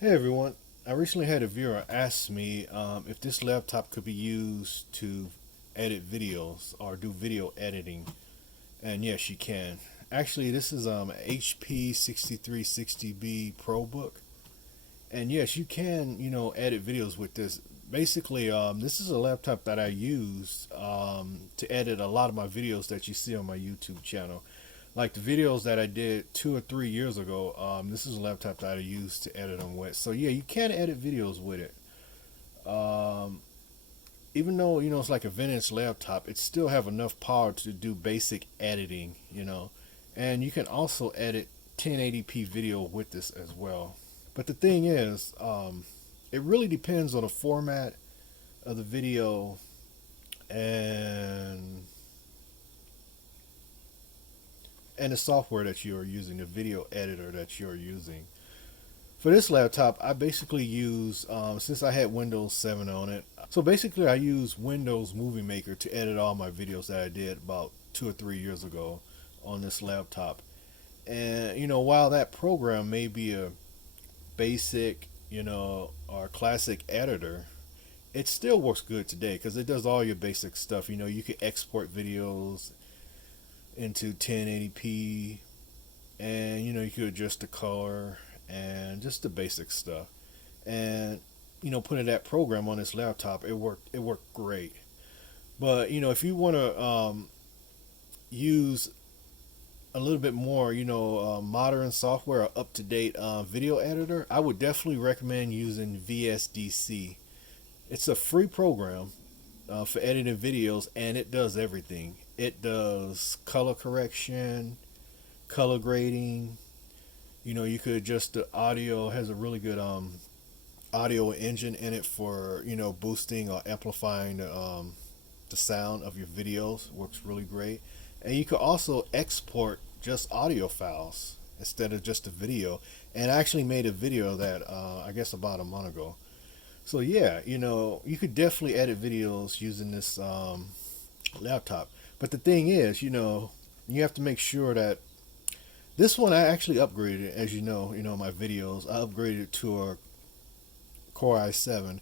Hey everyone, I recently had a viewer ask me if this laptop could be used to edit videos or do video editing, and yes, you can. Actually, this is HP 6360B Probook, and yes, you can edit videos with this. Basically, this is a laptop that I use to edit a lot of my videos that you see on my YouTube channel. Like the videos that I did 2 or 3 years ago, this is a laptop that I use to edit them with. So yeah, you can edit videos with it. Um, Even though it's like a vintage laptop, it still have enough power to do basic editing. And you can also edit 1080p video with this as well. But the thing is, it really depends on the format of the video and the software that you are using, the video editor that you're using. For this laptop, I basically use, since I had Windows 7 on it, so basically I use Windows Movie Maker to edit all my videos that I did about 2 or 3 years ago on this laptop. And, while that program may be a basic, or classic editor, it still works good today because it does all your basic stuff. You can export videos into 1080p, and you could adjust the color and just the basic stuff. And putting that program on this laptop, it worked great. But if you want to use a little bit more modern software or up to date video editor, I would definitely recommend using VSDC. It's a free program for editing videos, and it does everything. It does color correction, color grading. You could adjust the audio. It has a really good audio engine in it for boosting or amplifying the sound of your videos. Works really great. And you could also export just audio files instead of just a video. And I actually made a video that I guess about a month ago. So yeah, you could definitely edit videos using this laptop. But the thing is, you have to make sure that this one I actually upgraded, as my videos. I upgraded to a Core i7,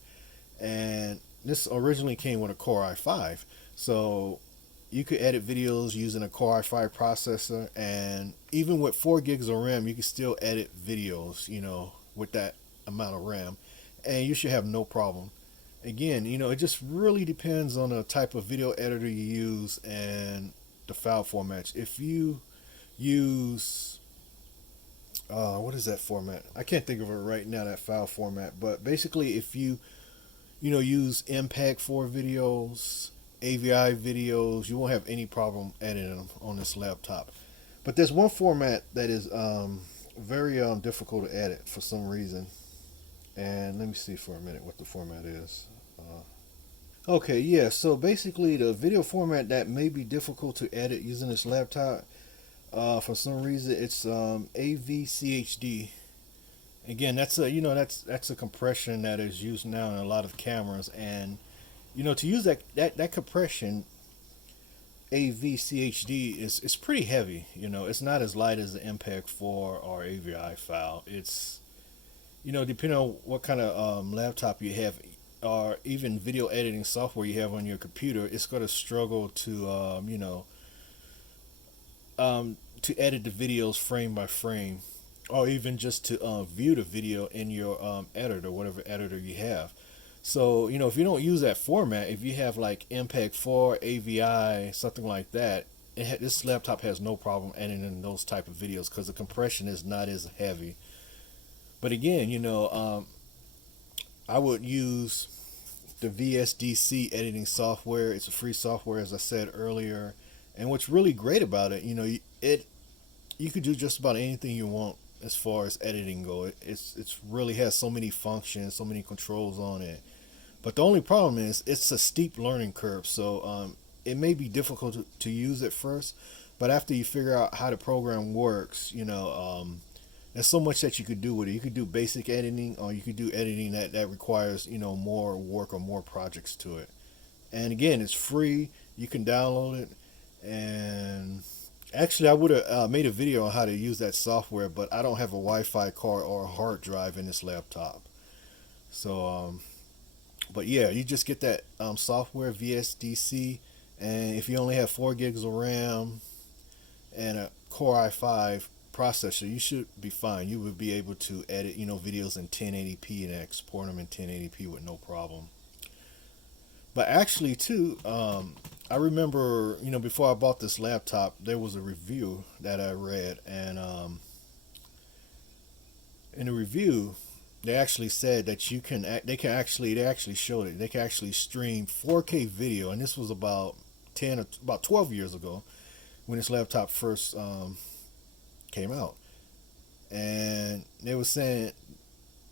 and this originally came with a Core i5. So you could edit videos using a Core i5 processor, and even with 4 gigs of RAM, you can still edit videos, with that amount of RAM, and you should have no problem. Again, it just really depends on the type of video editor you use and the file formats. If you use what is that format? I can't think of it right now, that file format. But basically, if you use MPEG 4 videos, AVI videos, you won't have any problem editing them on this laptop. But there's one format that is very difficult to edit for some reason. And let me see for a minute what the format is. Okay, yeah. So basically, the video format that may be difficult to edit using this laptop, for some reason, it's AVCHD. Again, that's a compression that is used now in a lot of cameras, and to use that compression, AVCHD is pretty heavy. It's not as light as the MPEG 4 or AVI file. It's depending on what kind of laptop you have, or even video editing software you have on your computer, it's going to struggle to edit the videos frame by frame, or even just to view the video in your editor, whatever editor you have. So if you don't use that format, if you have like MPEG 4, AVI, something like that, this laptop has no problem editing those type of videos because the compression is not as heavy. But again, I would use the VSDC editing software. It's a free software, as I said earlier. And what's really great about it, it you could do just about anything you want as far as editing go. It's really has so many functions, so many controls on it. But the only problem is it's a steep learning curve. So it may be difficult to use at first, but after you figure out how the program works, there's so much that you could do with it. You could do basic editing, or you could do editing that requires more work or more projects to it. And again, it's free. You can download it, and Actually, I would have made a video on how to use that software, but I don't have a Wi-Fi card or a hard drive in this laptop. So, but yeah, you just get that software VSDC, and if you only have 4 gigs of RAM and a Core i5 processor, you should be fine. You would be able to edit, videos in 1080p and export them in 1080p with no problem. But actually, too, I remember, before I bought this laptop, there was a review that I read, and in the review, they actually said that they actually showed it. They can actually stream 4K video, and this was about 12 years ago when this laptop first came out, and they were saying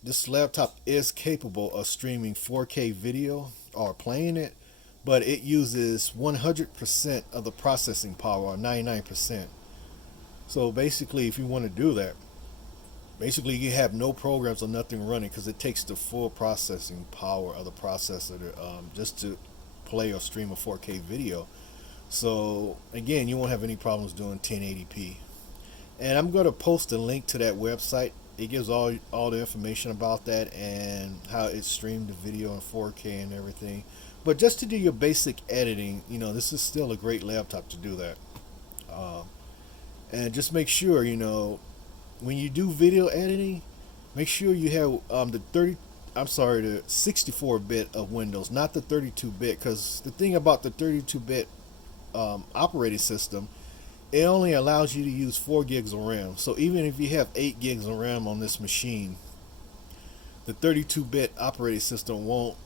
this laptop is capable of streaming 4K video or playing it, but it uses 100% of the processing power, or 99%. So basically, if you want to do that, basically you have no programs or nothing running because it takes the full processing power of the processor just to play or stream a 4K video. So again, you won't have any problems doing 1080p. And I'm going to post a link to that website. It gives all the information about that and how it streamed the video in 4K and everything. But just to do your basic editing, this is still a great laptop to do that. Um, and just make sure, when you do video editing, make sure you have the 64-bit of Windows, not the 32-bit, because the thing about the 32-bit operating system, it only allows you to use 4 gigs of RAM. So even if you have 8 gigs of RAM on this machine, the 32-bit operating system won't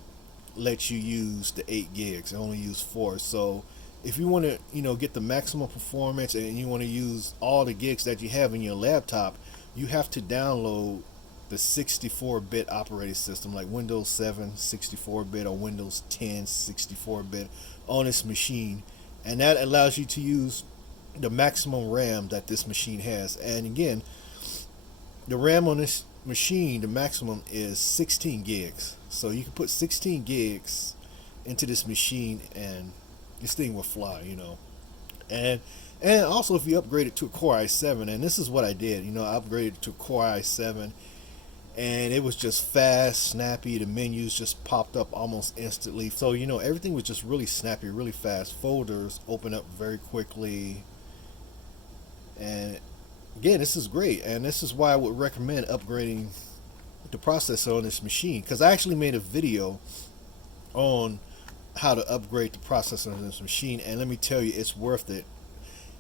let you use the 8 gigs. It only use 4. So if you want to, get the maximum performance and you want to use all the gigs that you have in your laptop, you have to download the 64-bit operating system, like Windows 7 64-bit or Windows 10 64-bit on this machine, and that allows you to use the maximum RAM that this machine has. And again, the RAM on this machine, the maximum is 16 gigs. So you can put 16 gigs into this machine and this thing will fly. And also if you upgrade it to a Core i7, and this is what I did, I upgraded to Core i7, and it was just fast, snappy. The menus just popped up almost instantly. So everything was just really snappy, really fast. Folders open up very quickly. And again, this is great, and this is why I would recommend upgrading the processor on this machine, because I actually made a video on how to upgrade the processor on this machine, and let me tell you, it's worth it.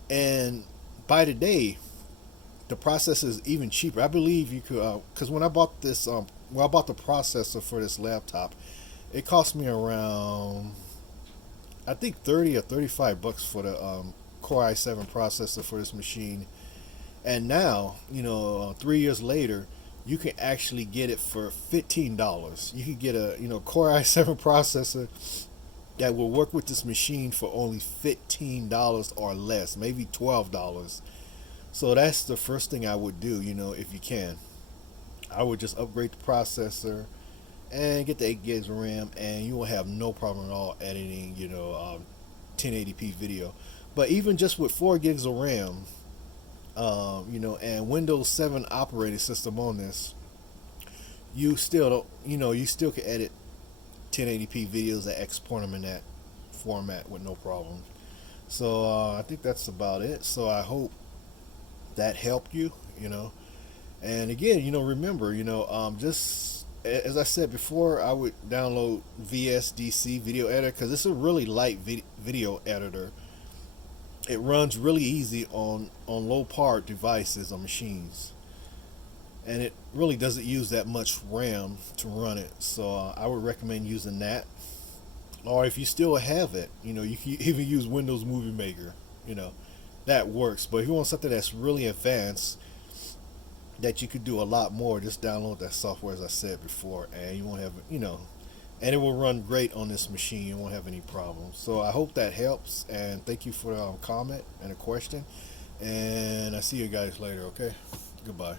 And by today, the processor is even cheaper. I believe you could, because when I bought I bought the processor for this laptop, it cost me around, I think, 30 or $35 for the Core i7 processor for this machine. And now, 3 years later, you can actually get it for $15. You could get a Core i7 processor that will work with this machine for only $15 or less, maybe $12. So that's the first thing I would do, if you can. I would just upgrade the processor and get the 8 gigs of RAM, and you will have no problem at all editing, 1080p video. But even just with 4 gigs of RAM, and Windows 7 operating system on this, you still don't, you still can edit 1080p videos and export them in that format with no problem. So I think that's about it. So I hope that helped you. And again, remember, just as I said before, I would download VSDC video editor because it's a really light video editor. It runs really easy on low power devices or machines, and it really doesn't use that much RAM to run it. So I would recommend using that. Or if you still have it, you can even use Windows Movie Maker. That works. But if you want something that's really advanced, that you could do a lot more, just download that software as I said before, and you won't have, and it will run great on this machine. You won't have any problems. So I hope that helps, and thank you for the comment and a question. And I see you guys later. Okay, goodbye.